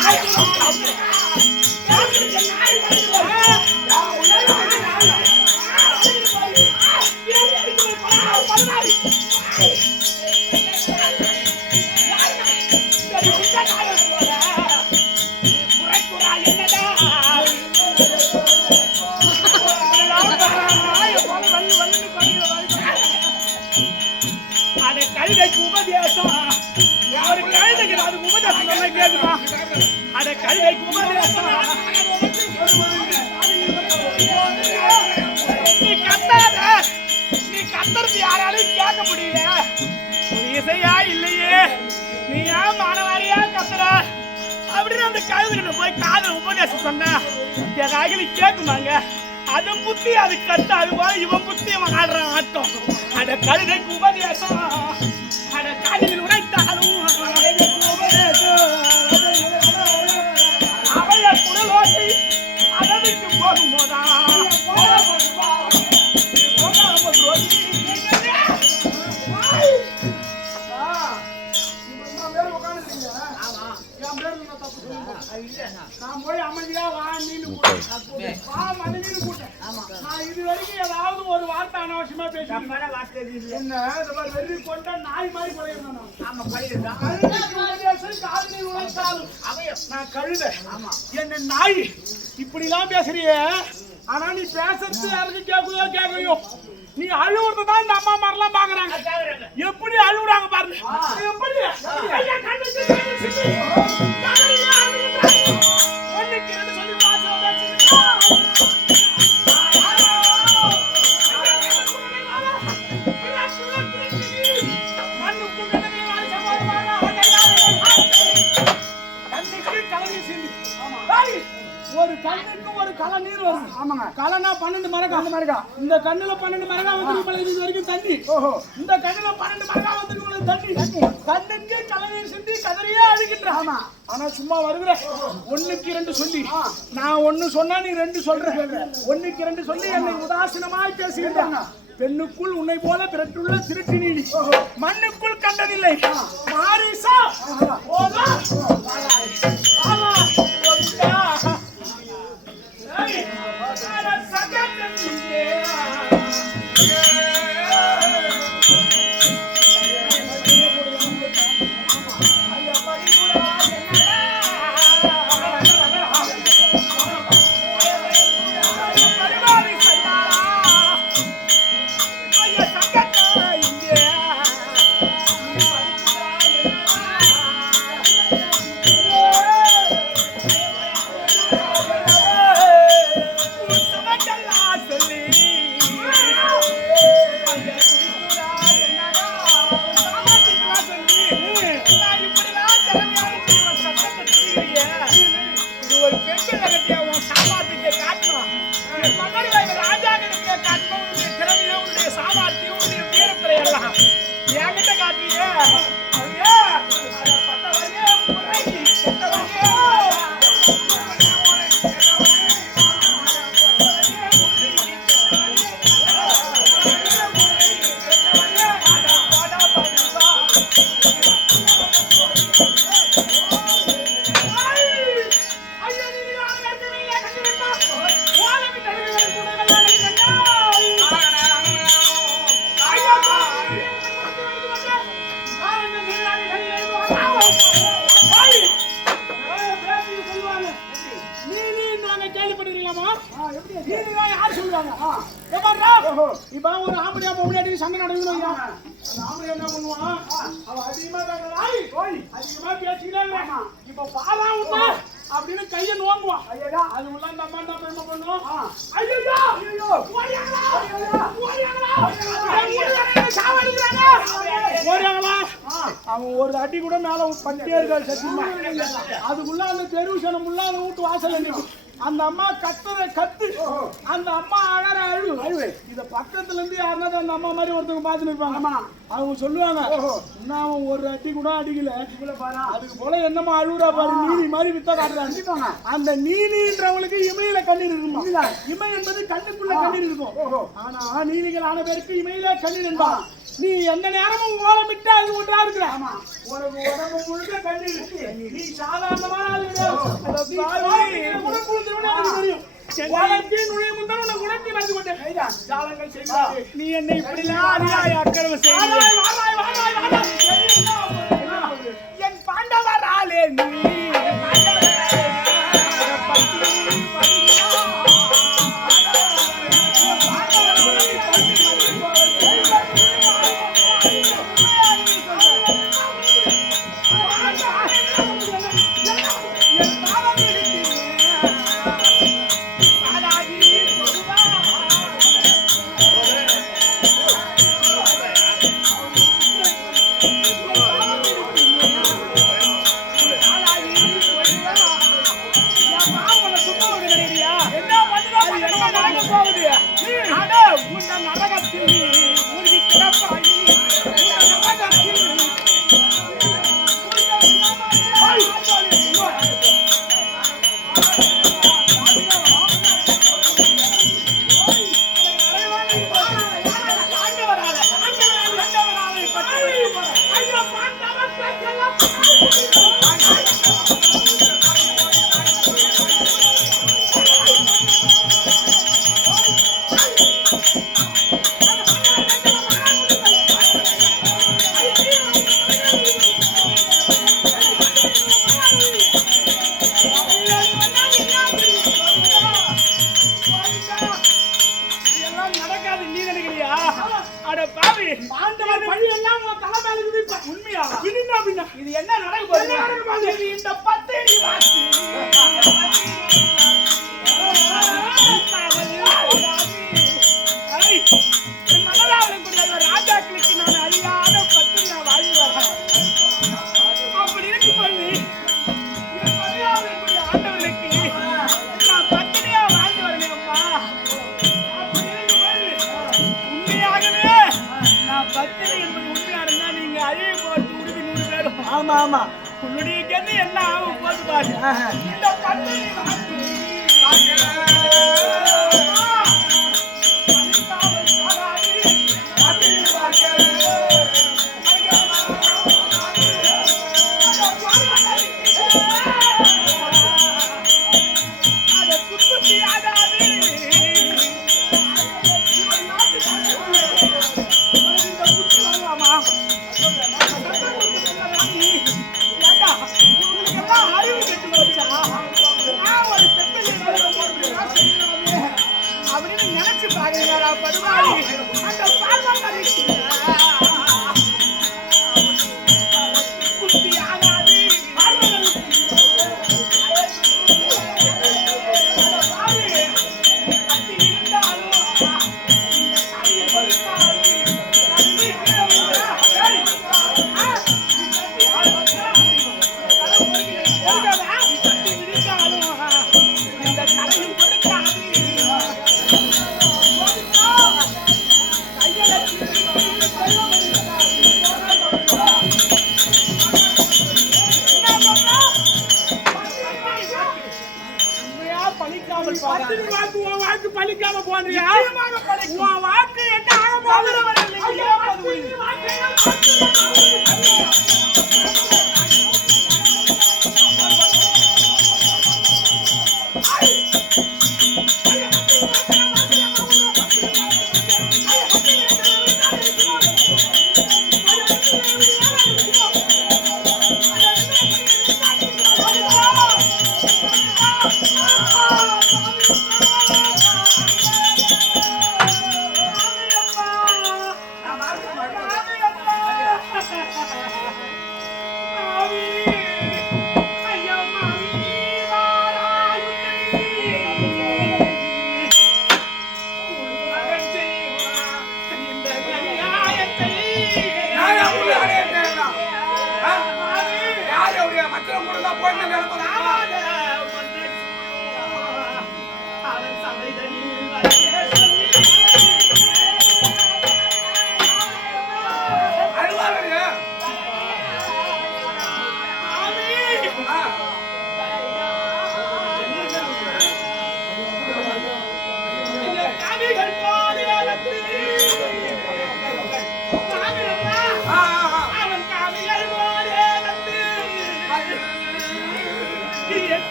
அது கழுதைக்கு உபதேசம் ஒரு கழுதைக்கு அது உபதேசம் சொன்னா கேட்குமா? அட கழுதைக்கு உபதேசம் நீ கத்தாத. நீ கத்துறது யாராலையும் கேட்க முடியல. ஒரு இசையா இல்லையே. நீ ஏன் மானவாரியா கத்துற? அப்படின்னு அந்த கழுதுகிட்ட போய் காதல் உபதேசம் சொன்ன என் அகிலி கேட்குமாங்க? அது புத்தி அது கத்து அது போல இவன் புத்தி அவன் ஆடுறான் ஆட்டம். அட கழுதைக்கு உபதேசம் வெறி கொண்ட நாய் மாதிரி உபதேசம் காதலில் உழைத்தாலும். நான் கழுதை. என்ன நாய். இப்படிலாம் பேசுறியே. ஆனா நீ பேசுறது யாருக்கு கேக்குதோ கேட்கலையோ நீ அழுவுறது தான் இந்த அம்மா மாதிரிலாம் பாக்குறாங்க. எப்படி அழுவுறாங்க பாருங்க. எப்படி? கலை நீர் வரும். ஆமாங்க. கலைனா பன்னெண்டு மரகா. மரகா. இந்த கண்ணுல பன்னெண்டு மரகா வந்து இது வரைக்கும் தண்ணி. ஓஹோ. இந்த கண்ணுல பன்னெண்டு மரகா வந்து தண்ணி. தண்ணி. கண்ணுக்கு கலை நீர் சிந்தி கதறியே அழுகின்ற ஆமா. ஆனா சும்மா வருகிற. ஒண்ணுக்கு ரெண்டு சொல்லி. நான் ஒண்ணு சொன்னா நீ ரெண்டு சொல்ற. ஒண்ணுக்கு ரெண்டு சொல்லி என்னை உதாசீனமாய் பேசுகின்றாங்க பெண்ணுக்குள் உன்னை போல பிறட்டுள்ள திருட்டு நீடி மண்ணுக்குள் கண்டதில்லை. மாரிசா ஓதா நீதிதான் யார் சொல்லுவாங்க இப்ப ஒரு ஆம்படியா பொம்பளையாட்டி சண்டை நடக்குதுன்னு அந்த என்ன பண்ணுவான்? அவன் அதிகமா அதிகமா பேசிக்கிட்டே இப்ப பாலா விட்டு அப்படின்னு கையை நோங்குவான். அது உள்ள அந்த அம்மா என்ன பண்ணுவோம் பண்ணும்? ஐயையோ! ஓடியாங்களா? அவன் ஒரு அடி கூட மேல பண்ணிட்டே இருக்காரு சத்தியமா அதுக்குள்ள அந்த தெருவு சனம் உள்ள அந்த வீட்டு வாசல் நிக்கும் அந்த அம்மா கத்துற கத்து. அந்த அம்மா அழற அழு அழுவு இத பக்கத்துல இருந்து யாருன்னா அந்த அம்மா மாதிரி ஒருத்தவங்க பாத்துட்டு இருப்பாங்க. அவங்க சொல்லுவாங்க இன்னும் ஒரு அடி கூட அடிக்கல. அதுக்கு போல என்னமா அழுகுறா பாரு. நீதி மாதிரி வித்த காட்டுறாங்க. அந்த நீதின்றவங்களுக்கு இமையில கண்ணீர் இருக்குமா? இமை என்பது கண்ணுக்குள்ள கண்ணீர் இருக்கும். ஆனா நீதிகள் ஆன பேருக்கு இமையில கண்ணீர் என்பா நீ எந்த நேரமும் ஓலமிட்டு அது ஒன்றா இருக்கிற? உனக்கு உடம்பு முழுக்க கண்ணீர் நீ சாதாரணமான. நீ என்னை அநியாய அக்கிரமம் வாராய். என் பாண்டவர் ஆளே நீ அட பாவி. ஆண்டவர் பழி எல்லாம் உன் தலை மேல இருக்குது இப்ப உண்மையா? பின்ன பின்ன இது என்ன நடக்க போகுது? இந்த பத்தடி வாசி பத்தினி என்பது உண்மையா இருந்தா நீங்க அழிய போட்டு உறுதி நூறு பேரும் ஆமா ஆமா. உன்னுடைய கெத்து என்ன ஆகும் போது பாரு. இந்த பத்தினி かっこいい。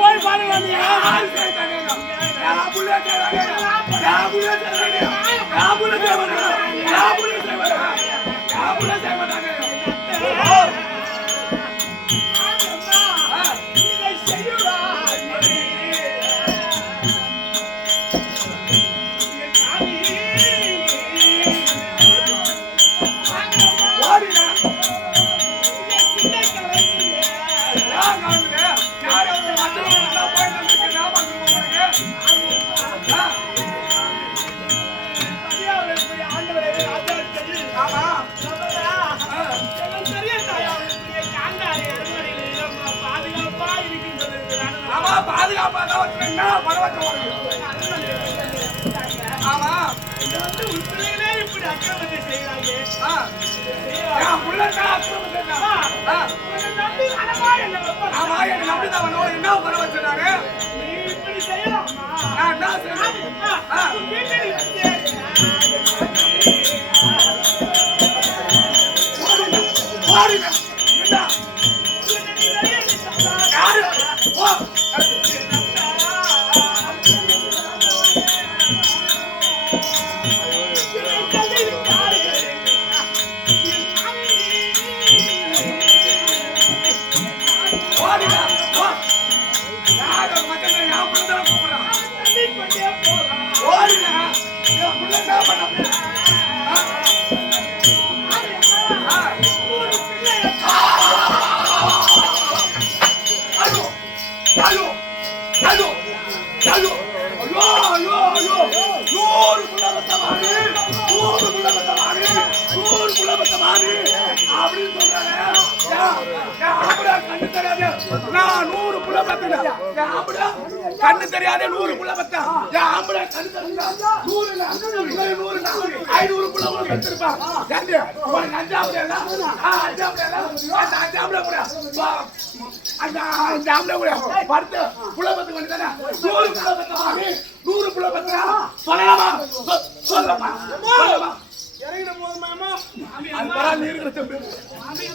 போய் பாருங்க ஆமா உன் என்ன பண்ண என்ன நீ இப்படி செய்யலாம் நான் என்ன கண்ணு தெரியாத நூறு புள்ள பத்தா ஆம்பளை கண்ணு நூறு நூறு. ஐநூறு புள்ள உனக்கு எடுத்திருப்பா உனக்கு அஞ்சாவது அஞ்சாவது கூட. அந்த ஆம்பளை கூட. படுத்து புள்ள பத்து தானே நூறு நூறு புள்ள பத்தா. சொல்லலாமா? சொல்லலாமா? சொல்லலாமா? இறங்கிட போதுமா அன்பரா நீர் கிட்ட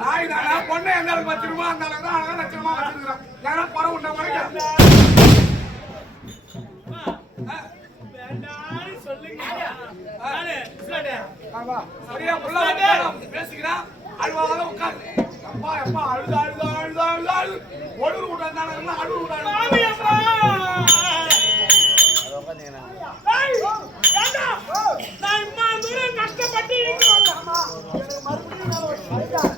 நாய் தானா பொண்ணை எந்த அளவுக்கு அந்த அளவுக்கு தான் அழகா லட்சணமா வச்சிருக்கிறோம் ஏன்னா புற விட்ட வரைக்கும் சரியா புள்ள பேசிக்கிறான் அழுவாத உட்காந்து அப்பா அப்பா அழுது அழுது அழுது அழுது அழுது. ஒழுது விட்டாங்க அழுது விட்டாங்க நான் இம்மா தூரம் கஷ்டப்பட்டு மறுபடியும்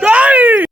Hey!